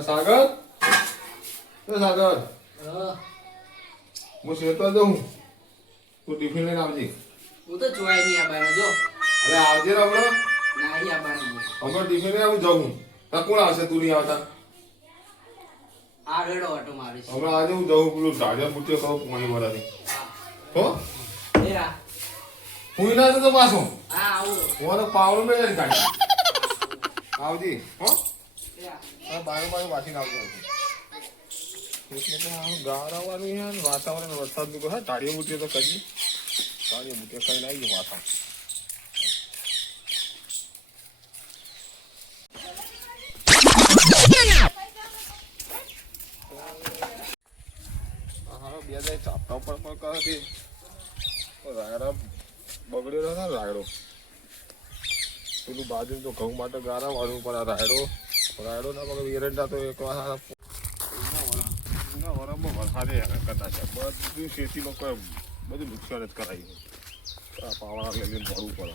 સાગર સાગર હું શેતો જાઉં તું ટિફિન લઈને આવજે. હું તો જોવાય નહીં આ બાને જો. અરે આવજે ને હમણાં. નહીં આ બાને હમણાં ટિફિન લઈને હું જાઉં. ત્યાં કોણ આવશે તું નહીં આવતા? આ રેડો ઓટો મારીશ. હમણાં આજે હું જાઉં પેલું ઝાડિયા મૂટ્યો કહું પાણી વાળાથી. હો એ રા હું ના તો પાછો હા આવું હું પાવડું મેં લઈને કાઢી આવજે. હો એ રા બાર વાંચીને આવજો. ગાર આવવાનું છે વાતાવરણ વરસાદનું તો હા તાળીઓ મૂટીએ તો કરી તાળીઓ મૂટીએ કરીને આવી ગયું વાતાવરણ. હા બે જાય ચાપટા પણ કરે છે રાયડા બગડેલો ને રાયડો પેલું બાજુ તો ઘઉં માટે ગારા વાળું પણ આ રાયડો ના પગડ એરંડા તો એક વાર વરામાં વરસાદે કદાચ બધું ખેતીમાં કોઈ બધું નુકસાન જ કરાયું. પાવડા લઈને ભરવું પડે.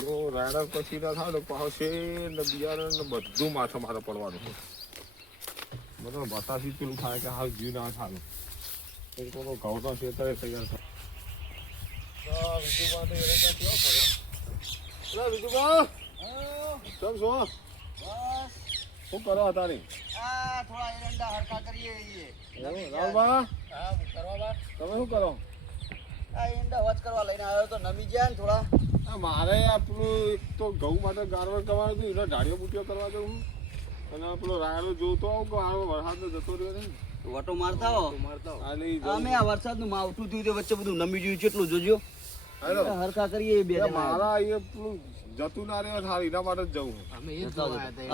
જો રાયડા પછી ના થાય તો પાછે ને બિયારણ ને બધું માથે મારે પડવાનું છે. બધા બતાસી પેલું થાય કે હાલ જીવ ના થાય એ લોકો ઘઉંના ખેતરે તૈયાર થાય. બીજું તો એરંડા કેવો ફરે? બીજું કેમ છો? શું કરો હતા આ થોડા એરંડા હરકા કરીએ છીએ. રાવબા હા કરવા બા તમે શું કરો? આ એરંડા વચ કરવા લઈને આવ્યો તો નમી ગયા ને થોડા. મારે આપણું એક તો ઘઉં માટે ગારવડ કરવાનું હતું એટલે ઢાળીઓ બુટીઓ કરવા જવું અને પેલો રાયડો જોતો આવું કે આવો વરસાદ જતો રહ્યો ને ઓટો મારતા હો અમે આ વરસાદનું માવઠું થયું તે વચ્ચે બધું નમી ગયું છે એટલું જોજો. હરકા કરીએ બે મારા એ પેલું જતું ના રહ્યો સારું એના માટે જ જવું.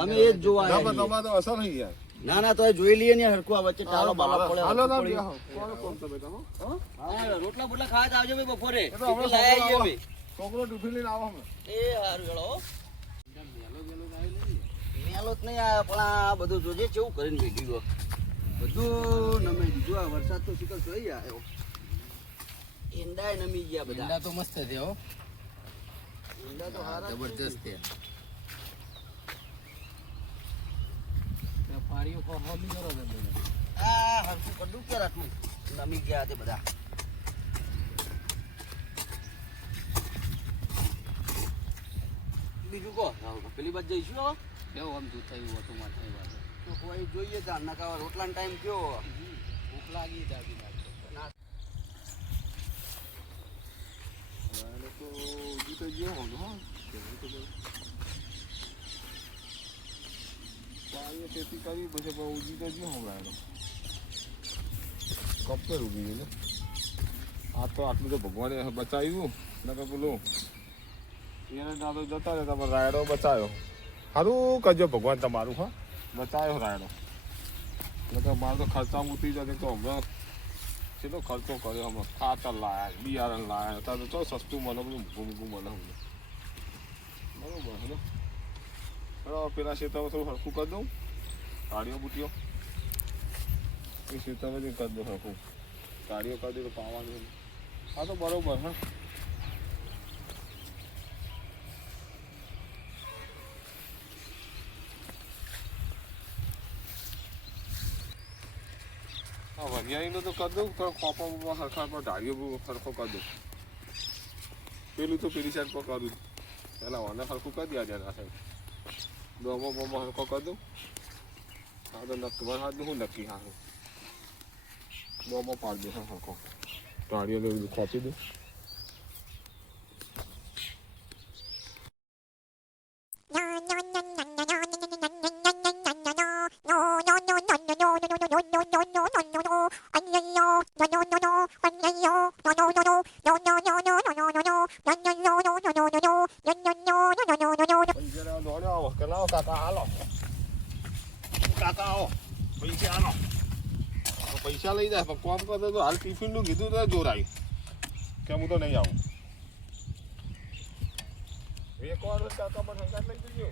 અમે એ જ જોવા તમારે તો અસર નહીં યાર. ના ના તો જોઈ લઈએ ને હરકું આ વચ્ચે ટાળો બાલો પડે. હાલો ના બેહો. કોણ તમે તમે હા રોટલા બોટલા ખાવા જ આવજો ભાઈ બપોરે. એ તો હવે લાયા આવીએ અમે. છોકરો ટિફિન લઈને આવો અમે. એ હારું હેળો મેલો જ નહીં આ પણ આ બધું જોજે કેવું કરીને ભેગ્યું બધું નમી દીધું. આ વરસાદ તો શીખર જોઈ આવ્યો. ઈંડા નમી ગયા બધા. ઈંડા તો મસ્ત છે હો. ઈંડા તો હારા જબરદસ્ત છે. પાણીઓ હોમી કરો ને આ હરકું કડું કે રાટલું નમી ગયા તે બધા. બીજું કહો પેલી બાજુ જઈશું હવે કેવું આમ તું થયું હતું માટે તો કોઈ જોઈએ ત્યાં નકા રોટલાનો ટાઈમ કયો ભૂખ લાગી જાગી ખેતી કરી પછી ઉજી તો જ્યો હું ગાયનો કપેર ઉગી ગયું ને આ તો આટલું તો ભગવાને બચાવ્યું નકર પેલું એને ના તો જતા રહે તમારે રાયડો બચાવ્યો. સારું કરજો ભગવાન તમારું હા બચાવ્યો રાયડો નકર મારે તો ખર્ચા મૂકી જશે તો હમણાં કેટલો ખર્ચો કર્યો હમણાં ખાતર લાયા બિયારણ લાયા અત્યારે તો ચો સસ્તું મળે બધું મૂકું મળે હમણાં બરોબર છે ને. બરાબર પેલા ખેતરમાં થોડું હરખું કરી દઉં કાળીઓ બુટીઓ એ ખેતરમાં જ કરી દઉં હરખું કાળીઓ કરી દઉં તો પાવાનું. હા તો બરોબર હા. હા વરિયાળીનો તો કરી દઉં પણ ખોપા હરખા પર ઢાળીઓ હરખો કરી દઉં. પેલું તો પેલી સાઈડ પર કરું પહેલાં વાને હરખું કરી દે આ સાઈડ દોમો બોમો હરખો કરી દઉં. હા તો તમારા હાથનું હું નક્કી હા દોમો પાડી દઉં હરખો ઢાળીઓ બધું ખોપી દઉં. પૈસા લઈ જાય પણ કોમ કરતો તો હાલ ટિફિન નું કીધું તો જોરાય કે હું તો નહીં આવું. એક વાર કાકા પણ હંગાત લઈ જજો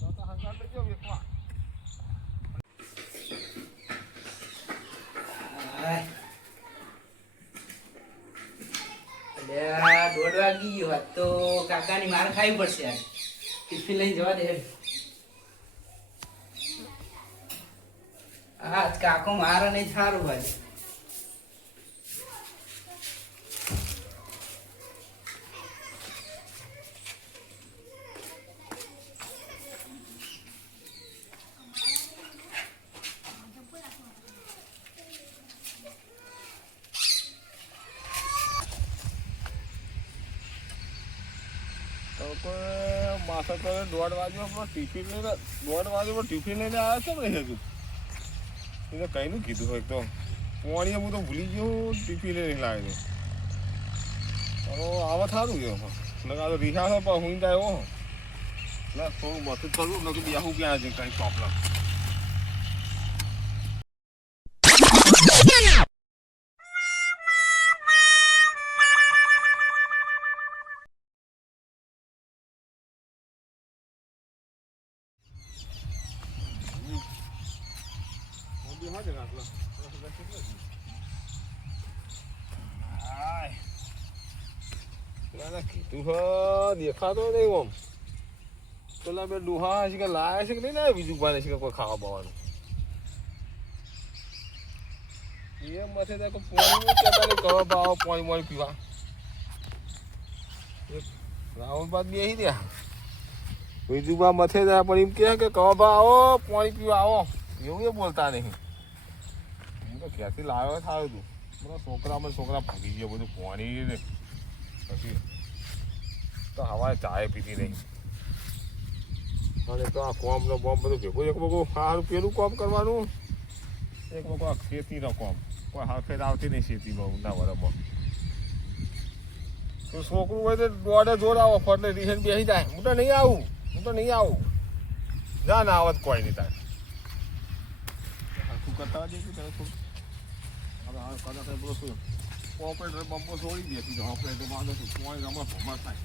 કાકા હંગાત લઈ જાઓ એક વાર. દોઢ વાગી ગયો તો કાકાની માર ખાવી પડશે યાર. ટિફિન લઈને જવા દે આજ કાકો મારે નહીં સારું ભાઈ તો કોઈ માથા કરે 1:30 વાગ્યો પણ ટિફિન લઈને 1:30 વાગ્યો પણ ટિફિન લઈને આવ્યા છે ને હજુ એને કઈનું કીધું હોય તો પોણીએ હું તો ભૂલી ગયો ટિફિન લઈને લાવ્યો તો આવા સારું ગયો લગા તો રીહા પણ હું જાય હો ના થોડું મથું કરું ને કે બેહું ક્યાં છે કંઈ પ્રોબ્લેમ કીધું હા દેખાતો નહીં આમ પેલા બે ડુહા છે કે લાયા છે કે નહીં લાયા બીજું પાને છે કે કોઈ ખાવા બાવાનું એ મથે તો પાણી કવા બાવો પાણી પીવા રાહુલ બાદ બેસી રહ્યા બીજું બા મથે જાય પણ એમ કે કવા બા આવો પાણી પીવા આવો એવું એ બોલતા નહીં હું તો ક્યાંથી લાવ્યો થાયું તું બધા છોકરા ભાગી ગયો બધું પાણી ને પછી તો હવા ચાય પીતી નહીં અને તો આ કોમનો બોમ્બ બધું ભેગું એક બગું સારું પેલું કોમ કરવાનું એક બગું આ ખેતીનો કોમ કોઈ હરફેર આવતી નહીં ખેતીમાં ઊંડા વરસમાં તો છોકરું હોય તો દોડે જોર આવો ફટલે રિહેન બેસી જાય હું તો નહીં આવું જા ના આવત કોઈ નહીં તારે હરખું કરતા દે કે તારે થોડું હવે હાલ કદાચ બધો શું ઓપરેટર બમ્પો છોડી દે સીધો ઓપરેટર બાંધો છું કોઈ હમણાં ભમર થાય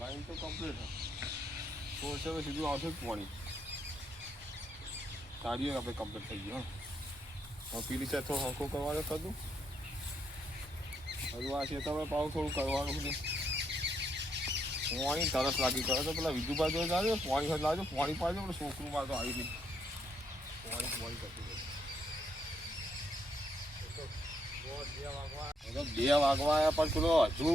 લાઈન તો કમ્પ્લીટ સોર્સ હવે સીધું આવશે જ પાણી તારીઓ આપણે કમ્પ્લીટ થઈ ગયું હા પેલી છે થોડું હરખું કરવાનું કદું હજુ આ છે તમે પાછું થોડું કરવાનું બધું પાણી તરસ લાગી કરે તો પેલા બીજું બાજુ લાવજો પાણી હોય લાવજો પાણી પાડજો પણ છોકરું મારે તો આવી નહીં પાણી કરતું 2 વાગવા આવ્યા પણ પેલો હજુ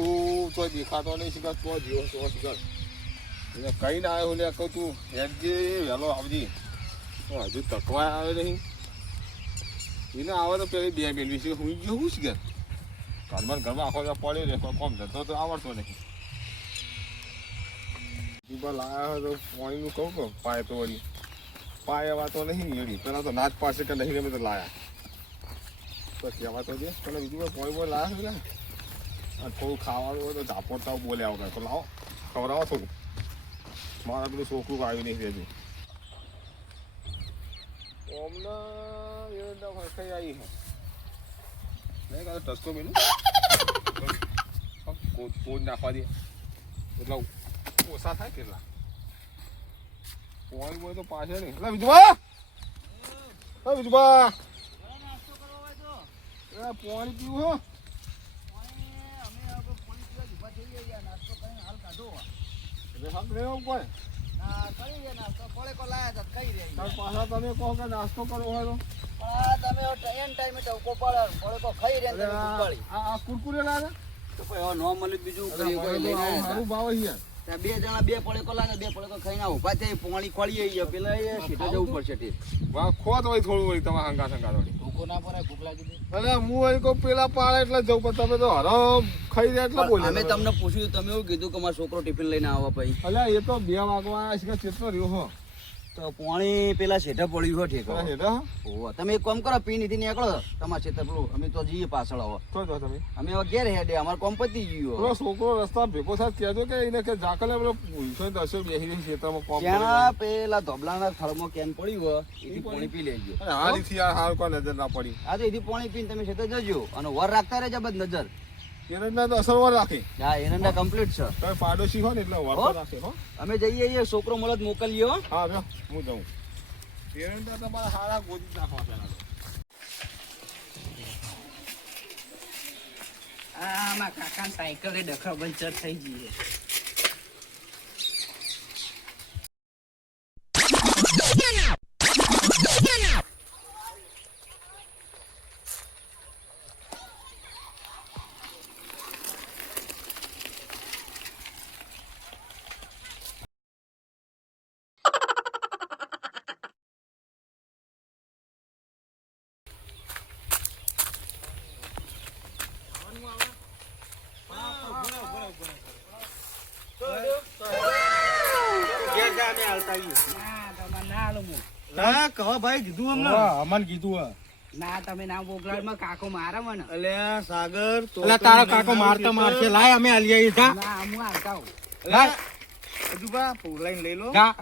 તો દેખાતો નહીં શીખર તો જીવો તો શીખર એટલે કઈ ના આવ્યો લે કહું તું હેડજે વહેલો આવજી તો હજુ તકવા આવે નહીં એને આવે તો પેલી 2 મેળવી છે હું ગયો હું શીખર ઘરમાં આખો પડે રે કોમ ધંધો તો આવડતો નહીં લાયા તો પાણીનું કહું કે પાય તો વળી પાય એવા તો નહીં એડી પેલા તો નાચ પાસે કે નહીં અમે તો લાયા તો કહેવા તો દે પેલા બીજું પાણી લાયા છે અને થોડું ખાવાનું હોય તો ઝાપડતા બોલ્યા વગર તો લાવો ખવડાવો થોડું મારા પેલું છોકરું આવી નહીં રહેતું ઓમના એ કઈ આવી છે નહીં કાલે ટસકો મેલું કોચ નાખવા દે એટલે ઓછા થાય કેટલા પોઈન્ટ હોય તો પાછળ નહીં એટલે બીજું પાણી પીવું હો પાછા તમે કહો કે નાસ્તો કરવો હોય તો આ કુરકુરે લાગે બીજું સારું ભાવ અહીંયા 2 જણા 2 પડેકો લાગે 2 પડેકો ખાઈને ઉભા થઈ પાણી ખોળી ગયા પેલા એ સીધા જવું પડશે તે વાહ ખોત હોય થોડું હોય તમારે હંગા વળી ભૂકો ના પડે ભૂખ લાગી દે અરે હું અહીં કહું પેલા પાડે એટલે જવું પણ તમે તો હરામ ખાઈ જાય એટલે બોલે અમે તમને પૂછ્યું તમે એવું કીધું કે મારો છોકરો ટિફિન લઈને આવો ભાઈ અલ્યા એ તો 2 વાગવા આવ્યા છે કે ચેતનો રહ્યો હો તો પાણી પેલા શેઠે પડ્યું હોય ઠેકો હેડા ઓવા તમે એક કામ કરો પી નીથી નીકળો તમારા છેતર પેલું અમે તો જઈએ પાછળ આવો તો તમે અમે હવે ઘેર હેડે અમારે કોમ પતી ગયું પેલો છોકરો રસ્તા ભેગો સાથે કહેજો કે એને કે જાકલે પેલો પૂછો દસો બેસી રહી ખેતરમાં કોમ ત્યાં પેલા ધોબલાના થળમાં કેન પડ્યું હોય એથી પાણી પી લેજો અરે હાલીથી યાર હાલ કોઈ નજર ના પડી આ તો એથી પાણી પીને તમે છેતર જજો અને વર રાખતા રહેજો બધ નજર એરંડા તો અસરવાર રાખે. હા એરંડા કમ્પ્લીટ છે. તમે પાડોશી હો ને એટલે વાળતો રાખે હો. અમે જઈએ છીએ છોકરો મળત મોકલીએ હો. હા લ્યો, હું જાઉં. એરંડા તમારા હારા ગોદી જ નાખવા પેલા તો. આમાં કાકા સાયકલ એ ડખા પંચર થઈ ગઈ છે. ના તમારે ના આલું હું. ના કહો ભાઈ કીધું અમને. અમન કીધું હે. ના તમે ના મોકલાડમાં કાકો મારે મને. અલ્યા સાગર તો એટલે તારો કાકો મારતા મારશે. લાય અમે આલી આવીએ જા. ના હું આવતા હું. લાય. હજુ બા ફૂલાઈને લઈ લો. જા.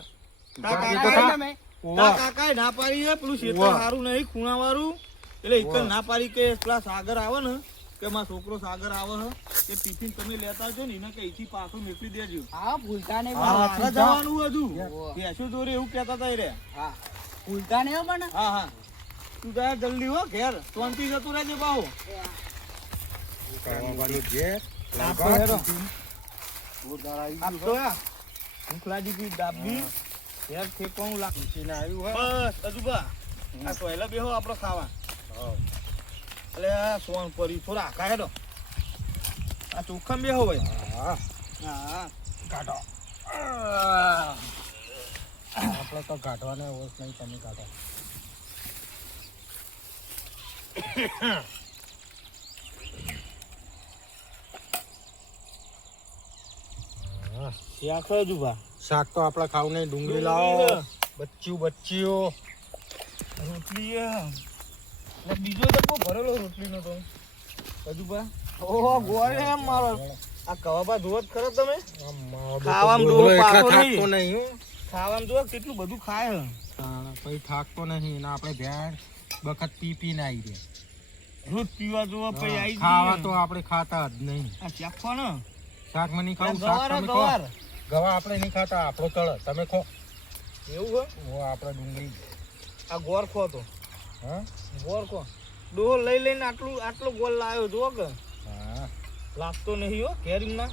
તા એ તો કાકા ખા. તમે ઓવા. તા કાકાએ ના પાડી છે પેલું ક્ષેત્ર ઓવા. સારું નહીં ખૂણાવાળું એટલે એક જ ઓવા. ના પાડી કે પેલા સાગર આવે ને કે મારો છોકરો સાગર આવે છે એ ટિફિન તમે લેતા છો ને એને કે અહીંથી પાછું મોકલી દેજો. હા ભૂલતા નહીં હા, પણ. મારે જવાનું હજુ ઓવા. ભેંસો દોરે એવું કહેતા હતા એ રે. હા ભૂલતા નહીં હો પણ. હા હા તું જા જલ્દી હો ઘેર શાંતિ જતું રહેજે બાહુ. આપતો યા ભૂખ લાગી ગઈ ડાબી ઘેર ઠેકવાનું લાગતું બસ હજુ બા આ પહેલા બેહો આપણો ખાવા એટલે આ સોન પરી થોડા આખા હેડો આ ચોખ્ખા બેહો ભાઈ. હા કાઢો. આપણે તો કાઢવાને હોશ નહીં, તમે કાઢો. શાક હજુ બા શાક તો આપણે ખાવું નહીં. ડુંગળી લાવો, બચ્ચીઓ. રોટલી ને બીજો તો બહુ ભરેલો રોટલીનો તો હજુ બા. ઓહો ગોળ એમ મારો આ કવાબા જોવો જ ખરો તમે. ખાવામાં બોલો, ડોહો એટલા પાકો થાકતો નહીં. નહીં હો. ખાવાનું જોવો કેટલું બધું ખાય હે. પછી થાકતો નહીં ને આપણે ભેણ વખત પીને આવી ગયા. રોજ પીવા જોવો પછી આવી ખાવા તો આપણે ખાતા જ નહીં. આ શાક ખાનો શાક મને નહીં ખાવું. ગવાર શાક તમે ગવાર ખાઓ. ગવા આપણે નહીં ખાતા, આપણો તળ તમે ખો. એવું હે આપણે ડુંગળી. આ ગોળ ખો તો હા ગોળ ખો ડોહો લઈ લઈને આટલો ગોળ લાવ્યો જો કે હા. લાગતો નહીં હો ઘેર ના.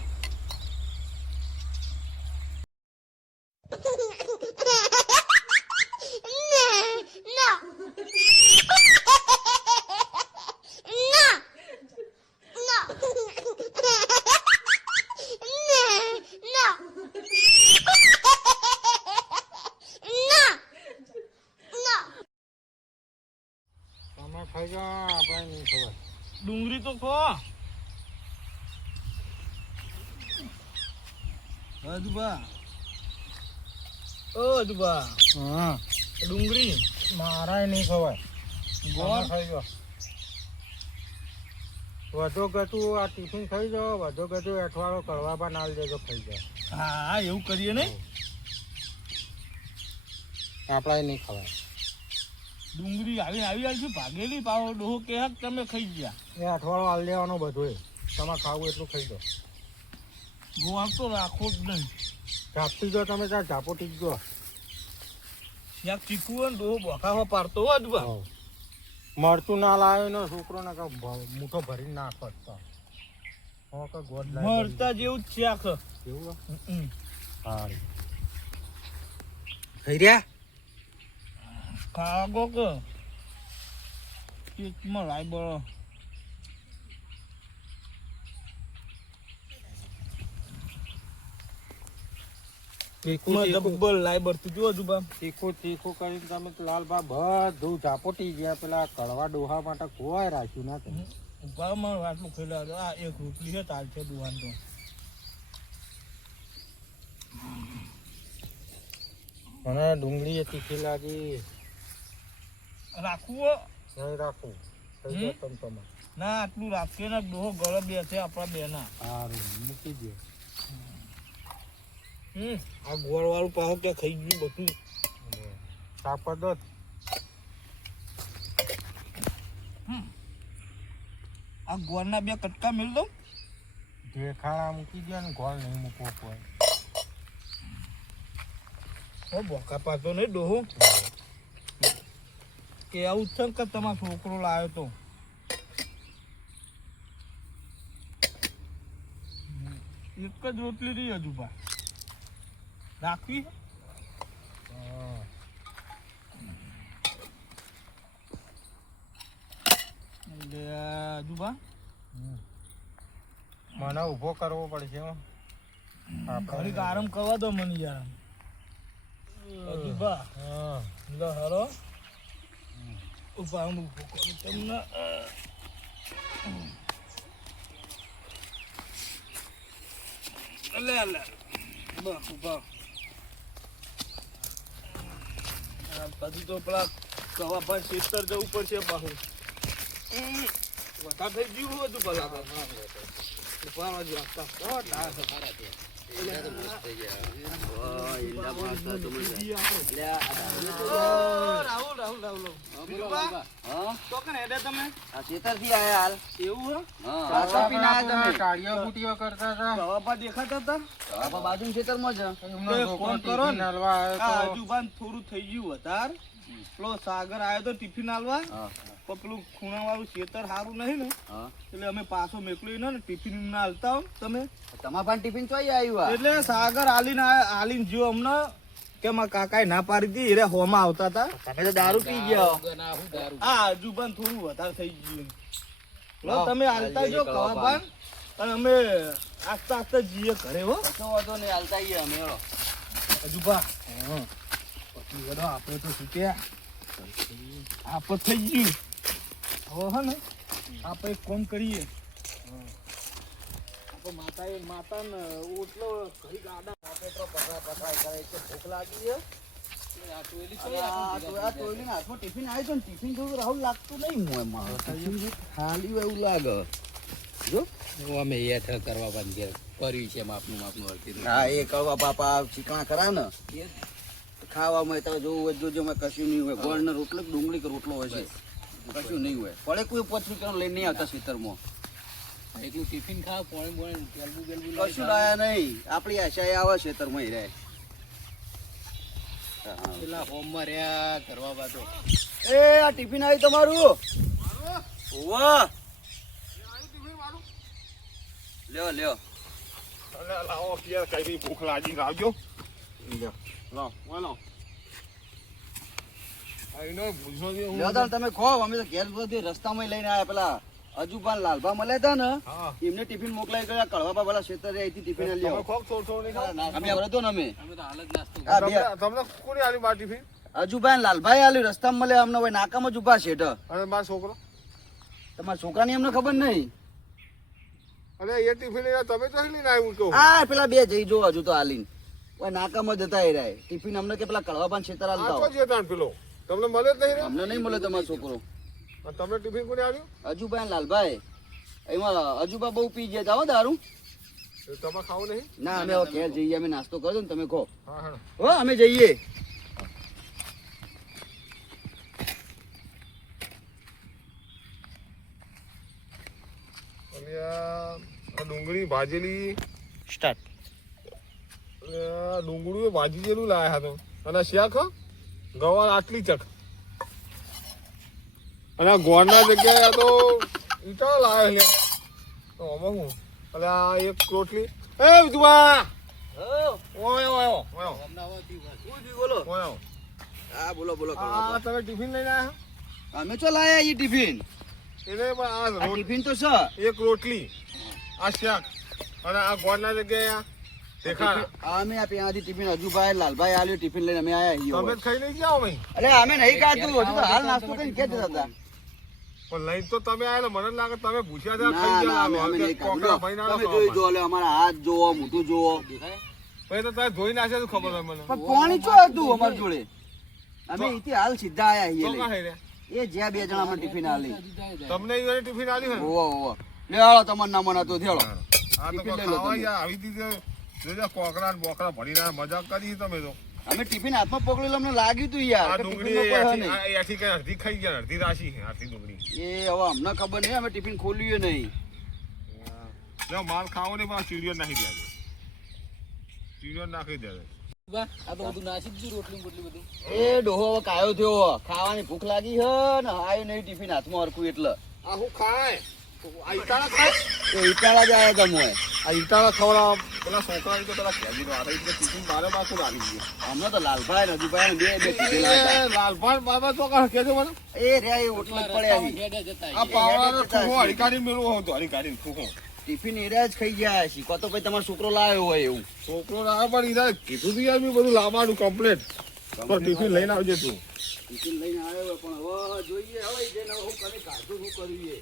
તમે ખાઈ જાઓ, આપણે નહીં ખબર. ડુંગળી તો ખો હજુબા. ઓ હજુબા હા ડુંગળી મારાય નહીં ખવાય. ગોળ ખાઈ જાઓ. વધુ ગતું આ ટિફિન ખાઈ જાઓ. વધુ ગતું અઠવાડો કળવા નાલ દેજો, ખાઈ જાઓ. હા એવું કરીએ ને. આપણા નહીં ખવાય. ડુંગળી આવી છે ભાગેલી પાવો ડોહો કે હક તમે ખાઈ ગયા. એ અઠવાડો હાલ દેવાનો બધું. તમારે ખાવું એટલું ખાઈ જાઓ. ગોળ તો રાખો જ નહીં. ઝાપટી જો તમે ત્યાં ઝાપો ટીક જો. ક્યાંક ચીકુ હોય ને ડોહો બોખાવા પાડતો હોય હજુબા. મરતું ના લાવ્યો ને છોકરો ને મૂઠો ભરીને નાખો. મરતા જેવું જ શાક છે. એવું હમ. સારું થઈ રહ્યા. ખાગો કે પેટમાં લાય બળો. ડબ્બલ લાય બળતું જો હજુબા. તીખું કરીને તમે તો લાલબા બધું ઝાપોટી ગયા. પેલા કડવા ડોહા માટે કોઈ રાખ્યું ના તમે. ઉભામાં આટલું ખેલા આ એક રોટલી છે તાલ છે દુવાન તો. મને ડુંગળી તીખી લાગી. રાખવું હો? નહીં રાખવું. થઈ હમ? જાય તમ તમે. ના આટલું રાખીએ ને ડોહો ગળે બે છે આપણા બે ના. સારું મૂકી દો. આ ગોળ વાળું પાહો ક્યાં ખાઈ ગયું બધું. સાફ કરી દો. આ ગોળના બે કટકા મેળ દઉં. ઢેખાણા મૂકી દે ને ગોળ નહીં મૂકવો પડે. ઓ બોકા પાતો નહીં ડોહો કે આવું છે કે તમારો છોકરો લાવ્યો તો એક જ રોટલી રહી હજુ બા રાખવી હા. એટલે હજુ બા મને ઊભો કરવો પડશે હો. ઘડીક આરામ કરવા દો મને યાર હજુ બા હા. લો હારો ઉભા હું ઊભો કરું તમને અલે અલે બા ઉભા પછી તો પેલા કવા પર શેતર જવું પડશે બાહુ વધારે થઈ ગયું હતું પેલા ઉભા બાજુ આપતા રાહુલ રાહુલ રાહુલ તો કને હેડે તમે એવું ટાળીઓ બુટીઓ કરતા હતા. કવા દેખાતા હતા એમનો છોકરો ફોન કરો ને. ટિફિન આલવા આવ્યો આ તો. જુબાન થોડું થઈ ગયું વધાર પેલો સાગર આવ્યો તો ટિફિન આલવા પણ પેલું ખૂણા વાળું ખેતર સારું નહીં ને એટલે અમે પાછો મેકલ્યું ને ટિફિન ના હાલતા હો તમે એટલે સાગર આલીને જો અમને કે મારા કાકાએ ના પાડી હતી એટલે હોમાં આવતા હતા તમે તો દારૂ પી ગયા હા જુબાન થોડું વધારે થઈ ગયું લો તમે હાલતા જો કવાપાન અને અમે આસ્તા આસ્તા જઈએ ઘરે હો હજુ બા પછી વડો આપણે તો છૂટ્યા આપણે થઈ ગયું હવે હે ને આપણે એક કામ કરીએ આપણે માતાને ઓટલો ઘડી ગાડા આપણે તો પકડા કરે છે ભૂખ લાગી છે ટિફિન આવ્યું ને ટિફિન થોડું રાહુલ લાગતું નહીં ખાલી એવું લાગે અમે એ કરવા બંધ કર્યું છે માપનું અડધી હા એ કવા બાપા ચીકણા કરા ને ખાવામાં તો જોજો મેં કશું નહીં હોય ગોળ ને રોટલો ડુંગળી કે રોટલો હોય છે કશું નહીં હોય પડે કોઈ 5 રૂપિયા લઈને નહીં આવતા ખેતરમાં એટલું ટિફિન ખાવ પોણે કશું લાયા નહીં આપણી આશા આવે ખેતરમાં રહે પેલા હોમમાં રહ્યા કરવા બાતો એ આ ટિફિન આવ્યું તમારું વાહ લ્યો લ્યો અલે લાવો યાર કઈ ભૂખ લાગી આવજો લ્યો લાવ વાલો આઈનો પૂછો દે લ્યો તાર તમે ખો અમે તો ઘેર સુધી રસ્તામાં લઈને આયા પેલા અજુબાન લાલભા મળ્યા હતા ને હા એમને ટિફિન મોકલાઈ ગયા કળવા પેલા ખેતરે અહીંથી ટિફિન તમે લ્યો ખોક થોડો થોડો નહીં ખાઓ અમે આવડે તો ને અમે અમે તો હાલ જ નાસ્તો આ બે તમને કોની આલી બાર ટિફિન અજુભાઈ લાલભાઈ આલ્યું રસ્તામાં મળે અમને હવે નાકામાં જ ઉભા છે અને મારો છોકરો તમારા છોકરાની અમને ખબર નહીં અરે એ ટિફિન તમે તો લઈને આવ્યું કહું આ પેલા બે જઈ જો હજુ તો હાલીને ઓય નાકામાં જતા એ રહ્યા ટિફિન અમને કે પેલા કળવાપાન ખેતર આ હાલતા તો જે તાણ પેલો તમને મળે જ નહીં રે અમને નહીં મળે તમારો છોકરો અને તમને ટિફિન કોને આવ્યું અજુભાઈ લાલભાઈ એમાં અજુબા બહુ પી ગયા હતા હો દારૂ એ તમે ખાવ નહીં ના અમે હવે ઘેર જઈએ અમે નાસ્તો કરજો ને તમે કહો હા હા હો અમે જઈએ અને આ ડુંગળી ભાજેલી સ્ટાર્ટ અને આ ડુંગળી ભાજીજેલું લાયા હતો અને શાક ગવાર આટલી ચક અને આ ગોળના જગ્યાએ તો ઈટા લાવ્યો લે તો આમાં હું એટલે આ એક રોટલી એ વિધવા ઓય ઓય ઓય બોલો ઓય હા બોલો બોલો આ તમે ટિફિન લઈને આવ્યા અમે તો લાયા એ ટિફિન એને પણ આ આ ટિફિન તો છે એક રોટલી આ શાક અને આ ગોળના જગ્યાએ આ દેખાડા અમે આ ત્યાંથી ટિફિન અજુભાઈ લાલભાઈ આલ્યું ટિફિન લઈને અમે આયા તમે જ ખાઈ નહીં ગયા ભાઈ અરે અમે નહીં ખાધું હજુ તો હાલ નાસ્તો કરીને કે જતા હતા પણ લઈને તો તમે આયેલા મને જ લાગે તમે ભૂસ્યા હતા ના, ખાઈ ના, ગયા અમે નહીં કોકરા ખાધું. ભાઈ ના તમે જોઈ જો લે અમારા હાથ જોવો મોઢું જોવો પછી તો તમે ધોઈ નાખે તો ખબર હોય મને પણ પાણી ચો હતું અમારી જોડે અમે અહીંથી હાલ સીધા આયા તો અહીંયા કાં ખાઈ રહ્યા? લઈ. એ જ્યાં બે જણા અમને ટિફિન આલી તમને ઈ વાળી ટિફિન આલી હોય ને? ઓવો ઓવો લે હાલો તમાર ના મના તો થેલો આ તો ટિફિન લઈ લો ખાવા તમે. યાર આવી રીતે જોજો કોકરા ને બોકરા ભરીને મજાક કરી તમે તો અમે ટિફિન હાથમાં પકડેલું અમને લાગ્યું તું યાર આ કે ડુંગળી ટિફિનમાં કોઈ હે નહીં. એથી કઈ અડધી ખાઈ ગયા અડધી રાશી છે આટલી ડુંગળી એ હવે અમને ખબર નહીં અમે ટિફિન ખોલ્યું નહીં જો માલ ખાવો ને બા ચીડિયો નાખી દેજો ચીડિયો નાખી દેજો આ તો બધું નાસી જ ગયું, રોટલી બોટલી બધું. એ ડોહો હવે કાયો થયો, ખાવાની ભૂખ લાગી હે ને આયો નહીં ટિફિન હાથમાં હરખું એટલે આ હું ખાય આ ઈટાળા ખાય એ ઈટાળા જ આયા તમે આ ઈટાળા ખવડા પેલા છોકરા તો પેલા ખેજીનો આ રહી ટિફિન મારે પાછું લાગી ગયું હમણાં તો લાલભાઈ નદીભાઈ બે બે ટિફિન લાવ્યા. એ લાલભાઈ બાબા તો કહે કેજો મને એ રે એ ઓટલે જ પડ્યા છે. હેડે જતા આ પાવડાનો ઠુહો હરીકાડી મેળવો હતો હરીકાડી ઠુહો ટિફિન એરા જ ખાઈ ગયા છે. કો તો ભાઈ તમારો છોકરો લાવ્યો હોય એવું. છોકરો ના પણ ઈરા કીધું તું યાર મેં બધું લાવવાનું કમ્પ્લીટ તો ટિફિન લઈને આવજે તું ટિફિન લઈને આવ્યો હોય પણ હવે જોઈએ હવે જેને હું કરે કાઢું શું કરીએ.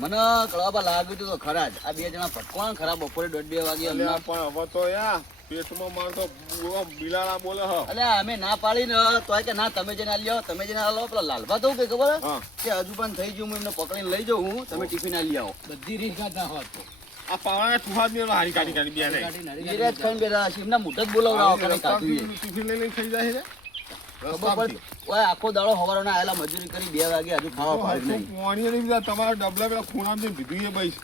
મને કળાબા લાગ્યું હતું તો ખરા જ આ બે જણા ભટકોણ ખરા બપોરે 1:30 વાગે અલ્યા અમને. પણ હવે તો યાર પેટમાં માર તો બિલાડા બોલે હ અલ્યા અમે ના પાડી ને તોય કે ના તમે જેને આલ્યો તમે જેને આલો પેલા લાલભા તો કે ખબર હા કે હજુ પણ થઈ ગયું હું એમને પકડીને લઈ જાઉં હું તમે ટિફિન આલી આવો. બધી રીત કાઢતા હોત તો. આ પાવડા ઠુહા જ મેળવો હરીકાડી કાઢી બે નહીં એરા જ ખાઈને બેઠા છે. એમના મોઢ જ બોલાવડાવો કરે કાઢું એ. ટિફિન લઈને થઈ જાય છે ખબર પડી ઓય આખો દાડો હવારોને આયેલા મજૂરી કરી 2 વાગે હજુ ખાવા પાડી નહીં. પાણી નહીં બીજા તમારા ડબલા પેલા ખૂણામાં દીધું એ ભાઈ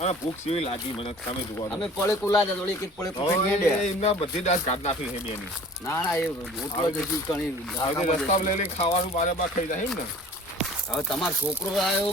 અને ભૂખ સેવી લાગી મને તમે જોવા દો અમે પળે કુલા જ થોડી એક પળે પકડી મેડ્યા. એમના બધી દાસ કાઢ નાખી છે બેની ના ના એ રોટલો જ હજી કણી હવે રસ્તા લઈ લઈને ખાવાનું બારે બાર ખાઈ જાય એમ ને હવે તમારો છોકરો આવ્યો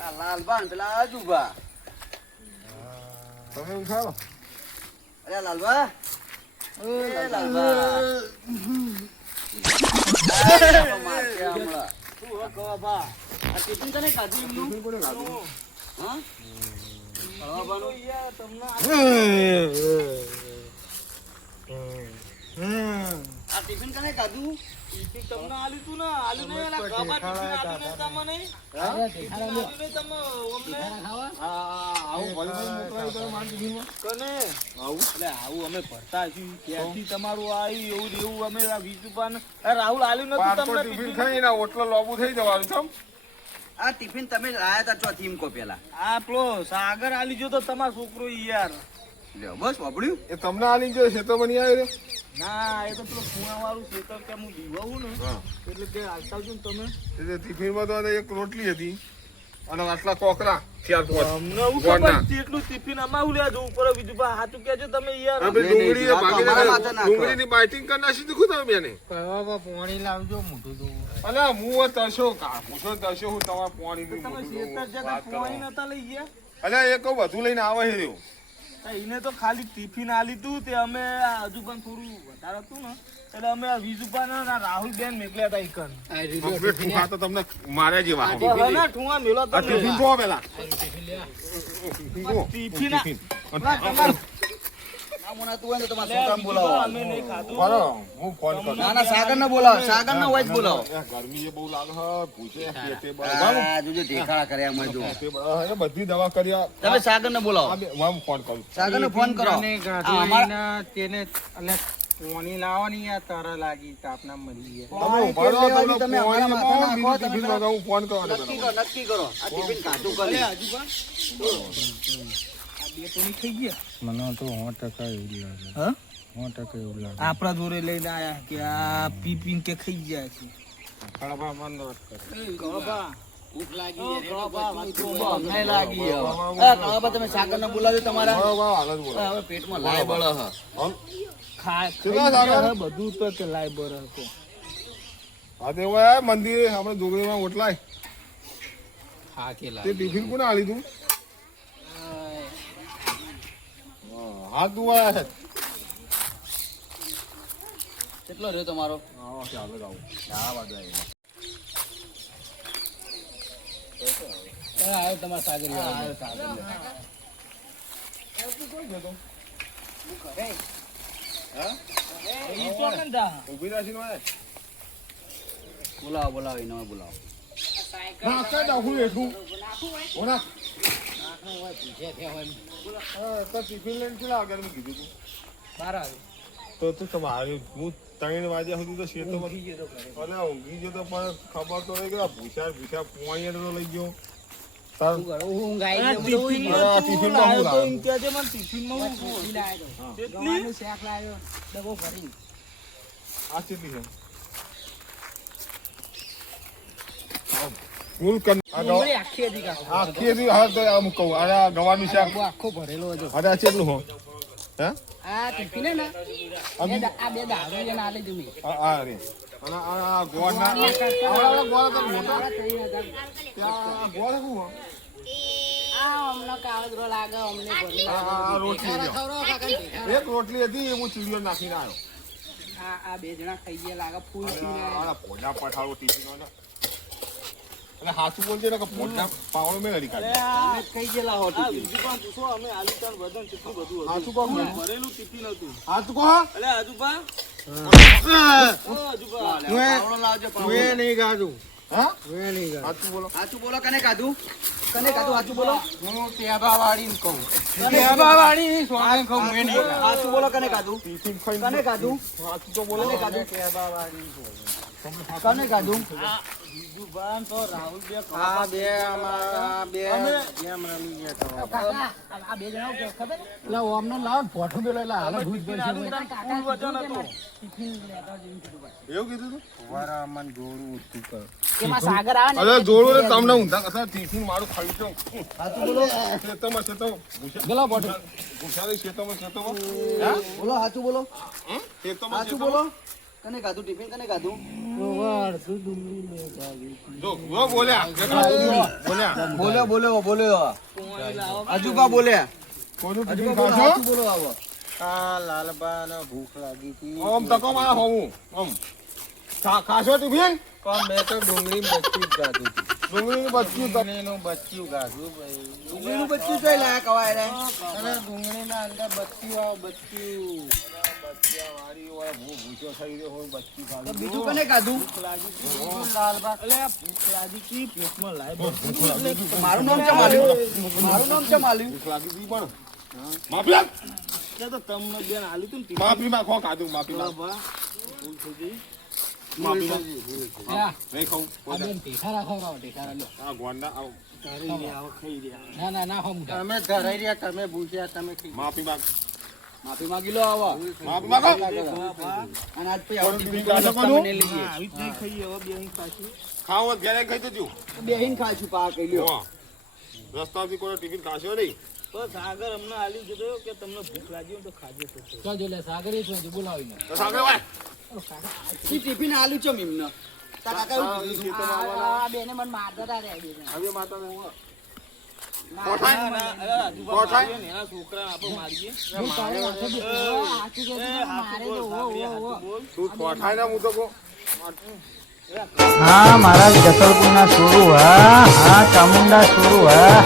આ લાલબા ને પેલા આજુબા. તમે ઉઠાડો અરે લાલબા એ લાલબા મારશે હમણાં. શું હો કવા બા આ ટિફિન તને ખાધું એમનું? કોને ખાધું હા કવા બાનું? આ ટિફિન કને ખાધું? તમને આલ્યું તું ને આલ્યું નહીં એલા ગભા ટિફિન આલ્યું નહીં તમને નહીં આલ્યું નહીં તમે અમને આવું ભલે ભાઈ મોકલાવી તમે મારી ટિફિનમાં કને એટલે આવું અમે ભરતા છીએ ત્યાંથી તમારું આવ્યું એવું ને એવું અમે આ 20 રૂપિયા રાહુલ આલ્યું નતું પાર્કો તમને ટિફિન ટિફિન ખાઈને ઓટલો લોબુ થઈ જવાનું છે આ ટિફિન તમે લાયા તા ચોથી એમ કહો પેલા. આ પેલો સાગર આલી જો તો તમારો છોકરો યાર લ્યો બસ વાપર્યું. એ તમને આલી ગયો છે તો બની આવ્યો ના એ તો પેલો કુવા વાળું ખેતર કે હું દીવાવું ને હા એટલે કે આવતા આવજો ને તમે એટલે ટિફિનમાં તો એક રોટલી હતી અને આટલા કોકરા 4-5 અમને હું ગોળના. ખબર એટલું ટિફિન અમારું લે જવું પડે બીજું પા હાથું કેજો તમે યાર આપણે નહીં, ડુંગળી નહીં, ભાગીને અમારા માથે નાખો. ડુંગળીની બાઇટિંગ કરી નાખી દીધું તમે બેને કવા પાણી લાવજો મોટું તો અલ્યા હું તરશો કા પૂછો તરશો હું તમારા પાણી તમે ખેતર જતા પોણી નતા લઈ ગયા અલ્યા એ કહું બધું લઈને આવે છે રહ્યો એને તો ખાલી ટિફિન આલી તું તે અમે હજુ પણ થોડું વધારે હતું ને એટલે અમે 20 રૂપિયા રાહુલ બેન મેકલ્યા હતા ઈકન આ રીત કમ્પ્લીટ ઠુકા તો તમને માર્યા જેવા હો. હવે ના ઠુવા મેલો આ ટિફિન જો પેલા ટિફિન લે. ટિફિન જો. Tiffin tiffin. ના મનાતું હોય ને તો તમારા છોકરાને બોલાવો. અમે નહીં ખાધું બરો, હું ફોન કરું ના ના સાગરને બોલાવો. સાગરને હોય જ બોલાવો. ગરમી એ બહુ લાગે છે પૂછે પેટે બળ. આ જોજો ઢેખાડા કર્યા અમે જો. પેટે બળ. એ બધી દવા કર્યા તમે સાગરને બોલાવો. હું ફોન કરું સાગરને ફોન કરો. આ અમારા તેને અને પાણી લાવવાની યાર તર લાગી તાપના મરી ગયા તમે ઉભા રહો, લેવાની તમને તમે અમારા પાણી માથે આપો, નાખો, બીજું તમે ટિફિન મંગાવું, ફોન કરવાનો નક્કી પેલો. કરો નક્કી કરો. આ ટિફિન ખાધું કરી. હજુ પણ આ બે તો નહીં ખાઈ ગયા મને તો 100% એવું લાગે હા 100% એવું લાગે આપણા જોડે લઈને આયા કે આ પીપીન કે ખાઈ ગયા છે કળવા બંધ વાત કરે ગોબા ભૂખ લાગી ઓ, છે, ગોબા, એનો વાત બધું કરો. અમને લાગી હવે. આ કળાબા તમે સાગરને બોલાવ્યો તમારા બરો, બરો, હાલ જ બોલો. હવે પેટમાં લાય બળ હ. હાલ. ખાઈ કેટલા ગયા સાગર? હે બધું તો કે લાય બર હતો હા તે હોય મંદિરે આપણે ડુંગળીમાં ઓટલાય હા કે તે લાગે. ટિફિન કોને આલી તું હાથ ધોવાયા છે કેટલો રહ્યો તમારો? હા ચાલો જાવ આ બાજુ આવ્યો. હા, આવ્યો તમારો સાગર યાર. ઈ તો કેમ જા ઊભી રાખીને હોય બોલાવો બોલાવો એને બોલાવો. ના કઈ નાખું એટલું ઓના પૂછે તે હોય. તો ટિફિન લઈને કેટલા વાગ્યા મેં કીધું તું 12 આવે તો તમારે હું 3 વાગ્યા સુધી તો શેતોમાં અરે ઊંઘી ગયો તો પણ ખબર તો રહી ગયો ભૂસા પોણીએ તો લઈ ગયો તાર ઊંઘ આ આવી ટિફિન ટિફિન માં માં તો હું એમ કહે છે મને ટિફિનમાં હું ગવાનું શાક લાવ્યો ડબો ભરી આ કેટલી છે ફૂલ કન ડુંગળી આખી હતી કાકા આખી હતી હા તો આમ કહું અરે આ ગવાનું શાક આખો ભરેલો હતો અરે આ કેટલું હો હે આ ટિફિન હે ને આ બે દારૂ એને આલી દીધી આ રે અને આ ગોળના આવડા ગોળ તો મોટા ત્યાં ગોળ શું હો આ અમને કાળજરો લાગે અમને ભરી આ રોટલી લ્યો. ખવડાવો કાકા એક રોટલી હતી એ હું ચીડીઓ નાખીને આવ્યો આ બે જણા ખાઈ ગયા લાગે ફૂલ પીને આ પોડા પઠાડો ટિફિનો ને એટલે હાચું બોલજે ને કે પોડા પાવડો મેં હરી કાઢી અમે કઈ ગયેલા હો ટિફિન પણ પૂછો અમે આલુ ચાન વજન કેટલું બધું હતું હાચું કહો ભરેલું ટિફિન હતું હાચું કહો એટલે આજુબા આજુબા પાવડો લાવજો પાવડો. નહીં ગાધું હા મેં નહીં ગાધું હાચું બોલો સાચું બોલો કને કાધું સાચું બોલો હું ટેબા વાળીને કહું ટેબા વાળી સોને કહું મેં નહીં સાચું બોલો કને કાધું ટિફિન ખાઈને કને કાધું હાચું તો બોલો કને કાધું કને કાધું બીજુબા તો રાહુલ બે આ બે અમારા બે ગેમ રમી ગયા તો કાકા આ બે જણા કેવું ખબર એટલે ઓમનો લાવ પોઠું પેલો એટલે હાલો ભૂજ પડશે કાકા વજન હતો ટિફિન લેતા જઈને કીધું ભાઈ એવું કીધું તું વારા મન જોડું ઊંચું કર એમાં સાગર આવે ને અરે જોડું ને તમને ઊંધા કસા ટિફિન મારું ખાઈ તો સાચું બોલો ખેતરમાં ગલો પોઠું ગુસારી ખેતરમાં બોલો સાચું બોલો ખેતરમાં સાચું બોલો કને કાધું ટિફિન કને કાધું જો બોલ્યા બોલ્યા બોલ્યો આજુબા બોલ્યા કોનું ટિફિન આજુબા બોલો, ખાશો સાચું બોલો આવો આ લાલબાને ભૂખ લાગી હતી આમ તકો મારા હોવું આમ ખાશો ટિફિન પણ મેં તો ડુંગળી બચ્ચું જ ગાધું હતું. ડુંગળીનું બચ્ચું ડુંગળીનું બચ્ચું ગાધું ભાઈ ડુંગળીનું બચ્ચું જોઈ લાયા કવાય રે અને ડુંગળીના અંદર બચ્ચું આવે બચ્ચું વાળી વાળા ભૂસો થઈ ગયો હોય બચ્ચી તો ખાલી બીજું કને કાધું પેટમાં લાય મારું નામ ચમ આલ્યું ભૂખ લાગી હતી પણ માફી આપ. તો તમને બેન આલુ તું ને માફી માં ખો ખાધું માફી માં ભૂલ થઈ ગઈ માફી માં હા નહીં ખાવું આ બેન ટેકારા ખવડાવો ટેકારા લો આ ગોંડા આવ તારી લે આવો ખાઈ રહ્યા ના હો મુઢા તમે ધરાઈ રહ્યા તમે ભૂસ્યા તમે ખાઈ. માફી માંગ માફી માંગી લો આવો માફી માંગો અને આજ પછી આવો ટિફિન ટિફિન કાઢો તમે નહીં લઈએ આવી જ નહીં ખાઈએ હવે બે અહીં પાછી ખાવો ઘરે ખાઈ જજો બેહીન ખાશું પા કહી લ્યો હા. રસ્તાથી કોઈ ટિફિન ખાશો નહીં બસ આગળ અમને આલી દીધો કે તમને ભૂખ લાગી હોય તો ખાજો તો જો લે સાગર એ છે બોલાવીને તો સાંભળે ભાઈ ઈ ટિફિન આલ્યું ચમ એમને તા કાકા એવું કીધું. આ બેને મને મારતા હતા રે બે જણા હવે માતા ને ના, ના, અરે આજુબા મારીએ ને એના છોકરા આપણે મારીએ હું તારે હાથે બે હાથે કે મારે તો ઓ તું કોઠાય ના હું તો કહું હા મારા જસલપુરના સોરું હા ચામુંડા સોરું હા